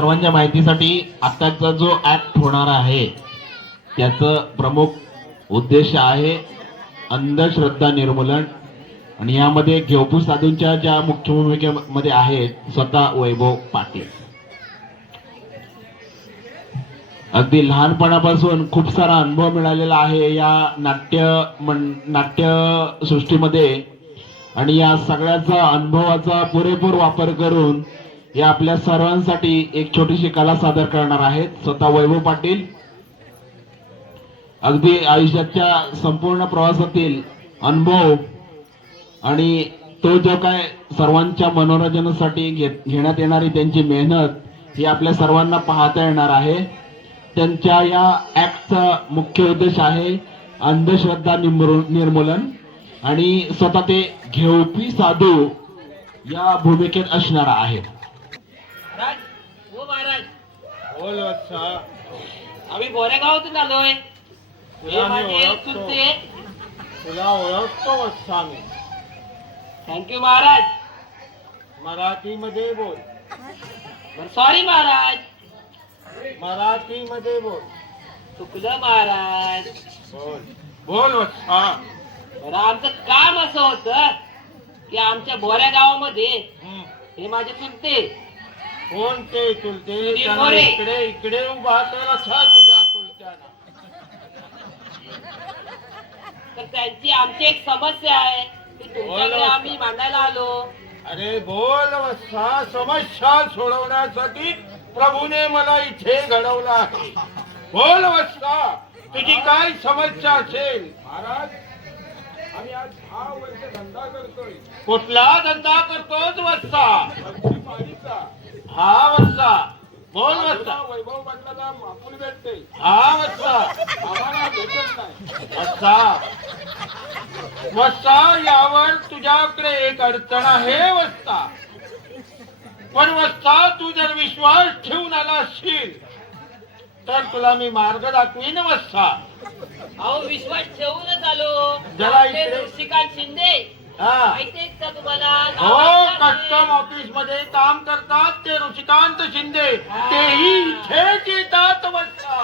सर्वांच्या माहितीसाठी आताचा जो ऍक्ट होणार आहे त्याचं प्रमुख उद्देश आहे अंधश्रद्धा निर्मूलन. आणि यामध्ये घेवपू साधूंच्या ज्या मुख्य भूमिकेमध्ये आहेत स्वतः वैभव पाटील. अगदी लहानपणापासून खूप सारा अनुभव मिळालेला आहे या नाट्य मन नाट्य सृष्टीमध्ये. आणि या सगळ्याचा अनुभवाचा पुरेपूर वापर करून हे आपल्या सर्वांसाठी एक छोटीशी कला सादर करणार आहेत. स्वतः वैभव पाटील. अगदी आयुष्याच्या संपूर्ण प्रवासातील अनुभव आणि तो जो काय सर्वांच्या मनोरंजनासाठी घेत घेण्यात येणारी त्यांची मेहनत ही आपल्या सर्वांना पाहता येणार आहे. त्यांच्या या ऍक्टचा मुख्य उद्देश आहे अंधश्रद्धा निमरू निर्मूलन आणि स्वतः ते घेवपी साधू या भूमिकेत असणार आहेत महाराज. बोल वत्सा आम्ही बोरेगावातून आलोय. तुला मी ओळखतो. तुला ओळखतो वत्सा मी. थँक्यू महाराज. मराठीमध्ये बोल. सॉरी महाराज. मराठीमध्ये बोल. चुकलं महाराज. बोल. बोल वत्सा बरं आमचं काम असं होतं की आमच्या बोऱ्या गावामध्ये हं. हे माझे चुलते कोण ते चुलते. इकडे इकडे उभा तर असा तुझ्या चुलत्याना तर त्यांची आमची एक समस्या आहे. ती तुमच्याकडे. आम्ही मांडायला आलो. अरे बोल वत्सा समस्या सोडवण्यासाठी प्रभूने मला इथे घडवलं आहे. बोल वत्सा तुझी काय समस्या असेल? महाराज आम्ही आज दहा वर्ष धंदा करतोय. कुठला धंदा करतोच वत्सा मच्छीमारीचा हा वत्सा बोल वत्सा आजोबा वैभव पाटलाला मापूल भेटते. हा वत्सा आम्हाला भेटत नाही. वत्सा वत्सा यावर तुझ्याकडे एक अडचण आहे वत्सा पण वत्सा तू जर विश्वास ठेवून आला असशील तर तुला मी मार्ग दाखवीन वत्सा अहो विश्वास ठेवूनच आलो. जरा इकडे. ऋषिकांत शिंदे. हा. कस्टम ऑफिसमध्ये काम करतात ते ऋषिकांत शिंदे. तेही इथेच येतात वत्सा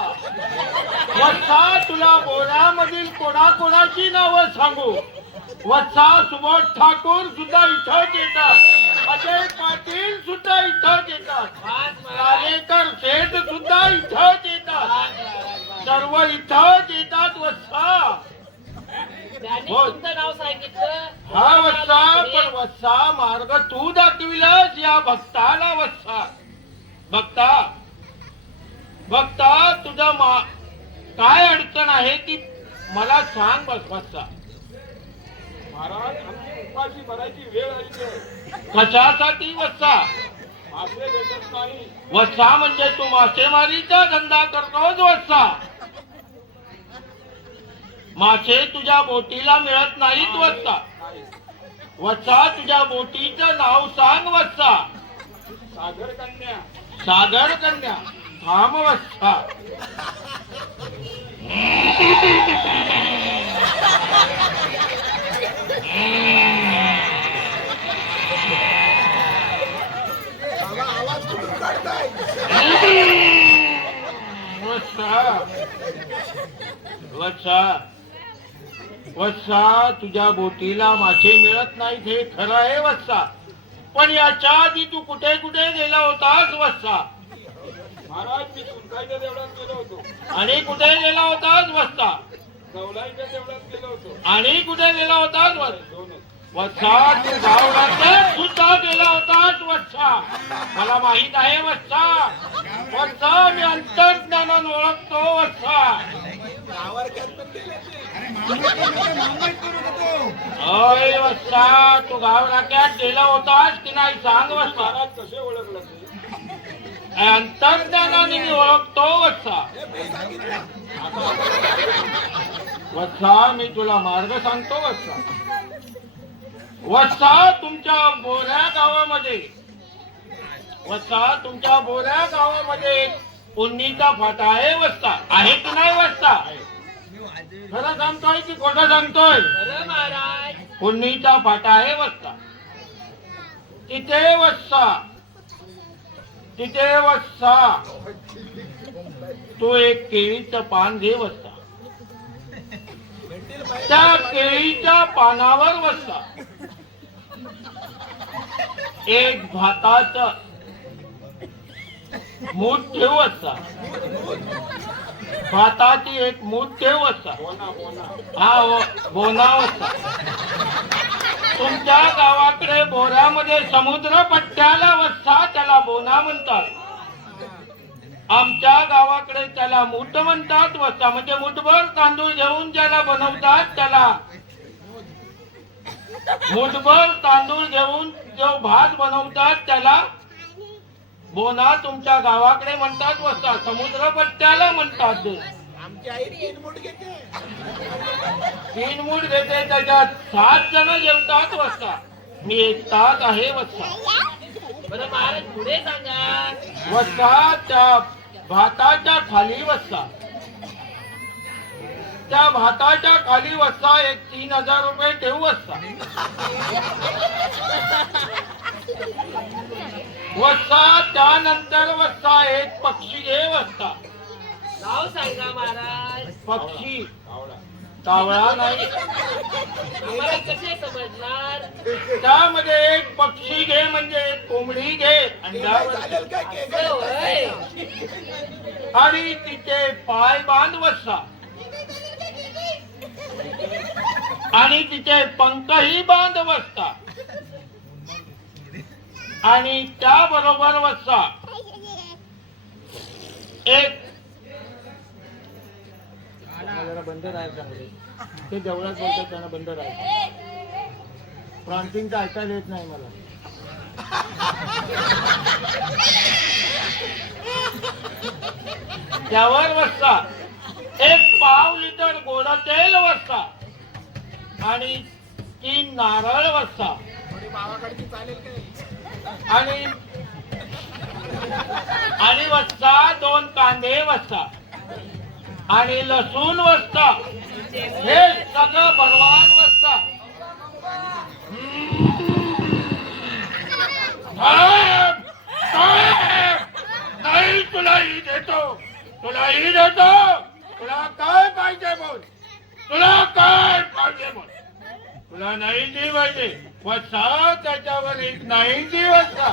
वत्सा तुला बोऱ्यामधील कोणाकोणाची नावं सांगू? वत्सा सुबोध ठाकूर सुद्धा इथंच येतात. अजय पाटील सुद्धा इथंच येतात. राजेकर शेठ सुद्धा इथंच येतात. सर्व इथंच येतात वत्सा त्यांनी बोल. तुमचं नाव सांगितलं हा वत्सा पण वत्सा मार्ग तू या भक्ताला वत्सा भक्ता भक्ता तुझा मा काय अडचण आहे ती मला सांग बस वत्सा महाराज आमची उपाशी भरायची वेळ आली आहे. कशासाठी वत्सा मासे भेटत नाही. वत्सा म्हणजे तू मासेमारीचा धंदा करतोच वत्सा मासे तुझ्या बोटीला मिळत नाहीत वत्सा वत्सा तुझ्या बोटीचं नाव सांग वत्सा सागर कन्या. सागर कन्या. थांब वत्सा वत्सा वत्सा वत्सा तुझ्या बोटीला मासे मिळत नाहीत हे खरं आहे वत्सा. पण याच्या आधी तू कुठे कुठे गेला होतास वत्सा? महाराज मी देवळात गेलो होतो. आणि कुठे गेला होतास वत्सा? कौलाईच्या देवळात गेलो होतो. आणि कुठे गेला होतास वत्सा? तू गावरात सुद्धा गेला होतास वत्सा. मला माहीत आहे वत्सा. वत्सा मी अंतर्ज्ञानानं ओळखतो वत्सा. अय वत्सा तू. गाव राख्यात गेला होतास की नाही सांग वत्सा महाराज कसे ओळखलं ते? अंतर्ज्ञानाने मी ओळखतो वत्सा वत्सा मी तुला मार्ग सांगतो वत्सा वत्सा तुमच्या बोऱ्या गावामध्ये. वत्सा तुमच्या बोऱ्या गावामध्ये पुन्नीचा फाटा आहे वस्ता? आहे की नाही वस्ता? खरं सांगतोय की खोटं सांगतोय? पुन्नीचा फाटा आहे वस्ता. तिथे वस्ता तिथे वत्सा तू एक केळीचं पान घे वत्सा त्या केळीच्या पानावर वत्सा एक भाताचं मूठ ठेवू असता भाताची एक मूठ ठेवू असता हा हो, बोना असता तुमच्या गावाकडे बोऱ्यामध्ये समुद्र पट्ट्याला वस्ता त्याला बोना म्हणतात. आमच्या गावाकडे त्याला मूठ म्हणतात वस्ता म्हणजे मुठभर तांदूळ घेऊन ज्याला बनवतात त्याला मुठभर तांदूळ घेऊन जो भात बनवतात त्याला बोना तुमच्या गावाकडे म्हणतात वस्ता समुद्र पट्ट्याला म्हणतात. तीन मूठ घेते. त्याच्यात सात जण जेवतात वस्ता. मी एक तास आहे वस्ता. बरं महाराज पुढे सांगा. वस्ता त्या भाताच्या खाली वस्ता. त्या भाताच्या खाली वस्ता एक तीन हजार रुपये ठेवू वस्ता. वस्ता त्यानंतर वस्ता एक पक्षी घे वस्ता नाव सांगा महाराज. पक्षी. कावळा नाही. आम्हाला कसे समजणार? त्यामध्ये एक पक्षी घे म्हणजे एक कोंबडी घे. अंड्यावर असं होय. आणि तिचे पाय बांध वसा. आणि तिचे पंखही बांध बसता आणि त्याबरोबर वसा एक. बंद राहायला सांगले ते देवळात बोलतात त्यांना बंद राहायचं प्रांतींचं ऐकायला येत नाही मला. त्यावर वस्ता एक पाव लिटर गोड तेल वस्ता आणि तीन नारळ वस्ता आणि आणि वस्ता दोन कांदे वस्ता. आणि लसूण वस्ता. हे सगळं भरवान वस्ता. साहेब! साहेब! नाही तुलाही देतो. तुलाही देतो. तुला काय पाहिजे बोल? तुला काय पाहिजे बोल? तुला नाही दी पाहिजे. वसा त्याच्यावर एक नाही दी वसा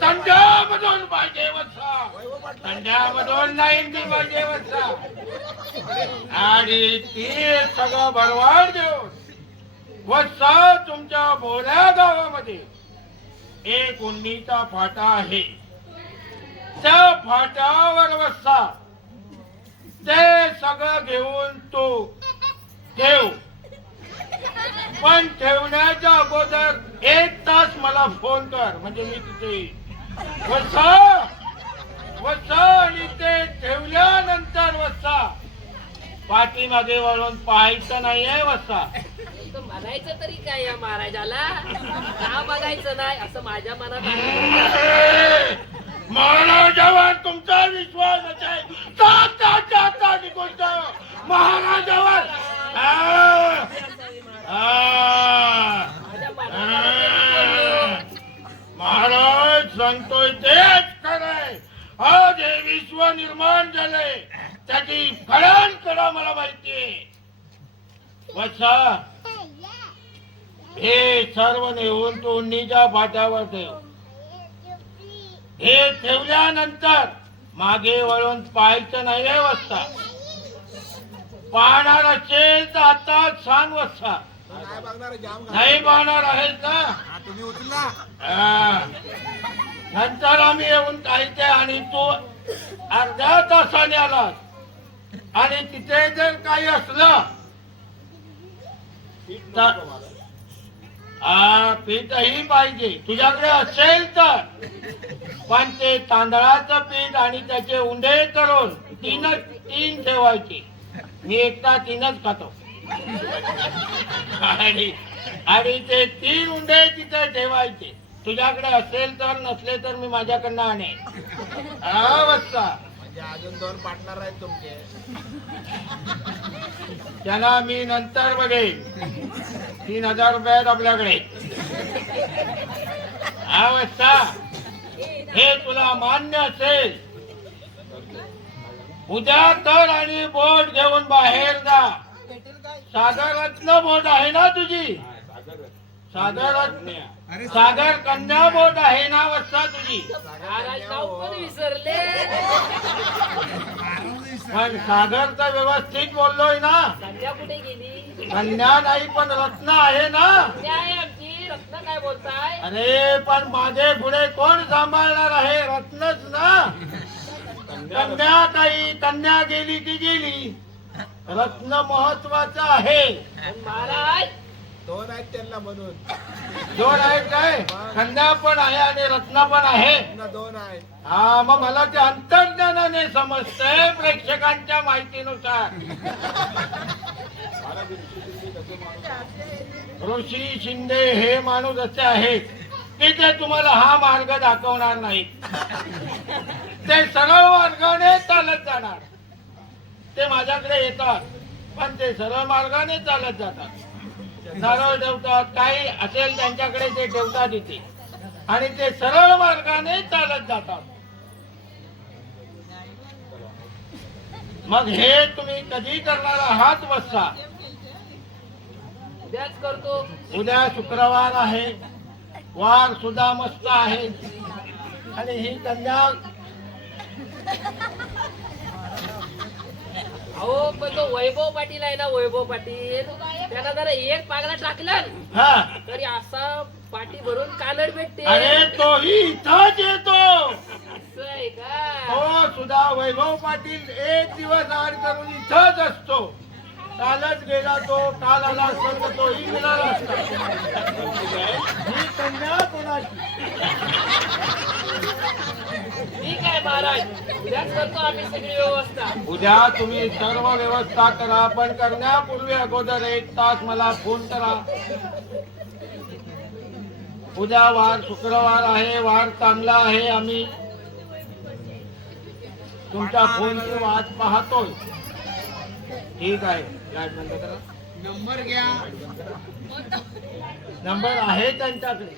संध्यामधून पाहिजे वसा. संध्यामधून नाही दी पाहिजे वसा. आणि ती सगळं भरवाड देऊन वसा तुमच्या बोऱ्या गावामध्ये. एक उंडीचा फाटा आहे. त्या फाट्यावर वसा. ते सगळं घेऊन तो ठेव पण ठेवण्याच्या अगोदर एक तास मला फोन कर म्हणजे मी तिथे. वत्सा वत्सा आणि ते ठेवल्यानंतर वत्सा. पाठीमागे वळून पाहायचं नाहीये तर म्हणायचं तरी काय या महाराजाला? का बघायचं नाही? असं माझ्या मनात आहे. महाराजावर तुमचा विश्वास गोष्ट. महाराजावर आ, आ, माझ्या मनात आ. महाराज सांगतोय तेच खरंय आज हे विश्व निर्माण झालंय त्याची फळण करा मला माहितीये वत्सा हे सर्व नेऊन तो उन्नीच्या फाट्यावर ठेव. हे ठेवल्यानंतर मागे वळून पाहायचं नाही रे वस्ता. पाहणार असेल तर आता सांग वस्ता. नाही पाहणार आहेस ना. हा. नंतर आम्ही येऊन काढते आणि तू अर्ध्या तासाने आलास आणि तिथे जर काही असलं पीठही पाहिजे. तुझ्याकडे असेल तर. पण ते तांदळाचं पीठ आणि त्याचे उंडे करून तीनच तीन ठेवायचे. मी एकटा तीनच खातो. आणि आणि ते तीन उंडे तिथे ठेवायचे. तुझ्याकडे असेल तर नसले तर मी माझ्याकडनं आणेन. हा बस्ता अजून दोन पार्टनर आहेत तुमचे. त्यांना मी नंतर बघेन. तीन हजार रुपये आहेत आपल्याकडे. हा वाजता हे तुला मान्य असेल. उद्या तर आणि बोट घेऊन बाहेर जा. सागररत्न बोट आहे ना तुझी? सागररत्न. सागर कन्या बोट आहे ना वस्ता तुझी? विसरले. पण सागरचं व्यवस्थित बोललोय ना. संध्या कुठे गेली? कन्या नाही पण रत्न आहे ना? आहे आमची रत्न काय बोलताय? अरे पण मागे पुढे कोण सांभाळणार आहे? रत्नच ना? कन्या काही कन्या गेली की गेली. रत्न महत्वाचं आहे. पण महाराज दोन आहेत त्यांना म्हणून. दोन आहेत काय? कन्या पण आहे आणि रत्न पण आहे. त्यांना दोन आहेत. हा मग मला ते अंतर्ज्ञानाने समजतंय प्रेक्षकांच्या माहितीनुसार. ऋषी शिंदे हे माणूस असे आहेत की ते तुम्हाला हा मार्ग दाखवणार नाही. ते सरळ मार्गाने चालत जाणार. ते माझ्याकडे येतात पण ते सरळ मार्गाने चालत जातात. नारळ ठेवतात काही असेल त्यांच्याकडे ते ठेवतात इथे. आणि ते सरळ मार्गाने चालत जातात. मग हे तुम्ही कधी करणार आहात वस्ता उद्याच करतो. उद्या शुक्रवार आहे. वार सुद्धा मस्त आहे. आणि ही कन्या अहो पण तो वैभव पाटील आहे ना वैभव पाटील. त्याला जरा एक पागला टाकला हा. तरी असा पाठी भरून कानड भेटते. अरे तोही इथंच येतो. असं आहे का? तो सुद्धा वैभव पाटील एक दिवस आड करून इथंच असतो. कालच गेला तो काल आला असेल तर तोही मिळाला असता ही कन्या कोणाची? ठीक आहे महाराज? उद्याच करतो आम्ही सगळी व्यवस्था. उद्या तुम्ही सर्व व्यवस्था करा पण करण्यापूर्वी अगोदर एक तास मला फोन करा. उद्या वार शुक्रवार आहे वार चांगला आहे आम्ही. तुमच्या फोनची वाट पाहतोय. ठीक आहे. नंबर घ्या. नंबर आहे त्यांच्याकडे.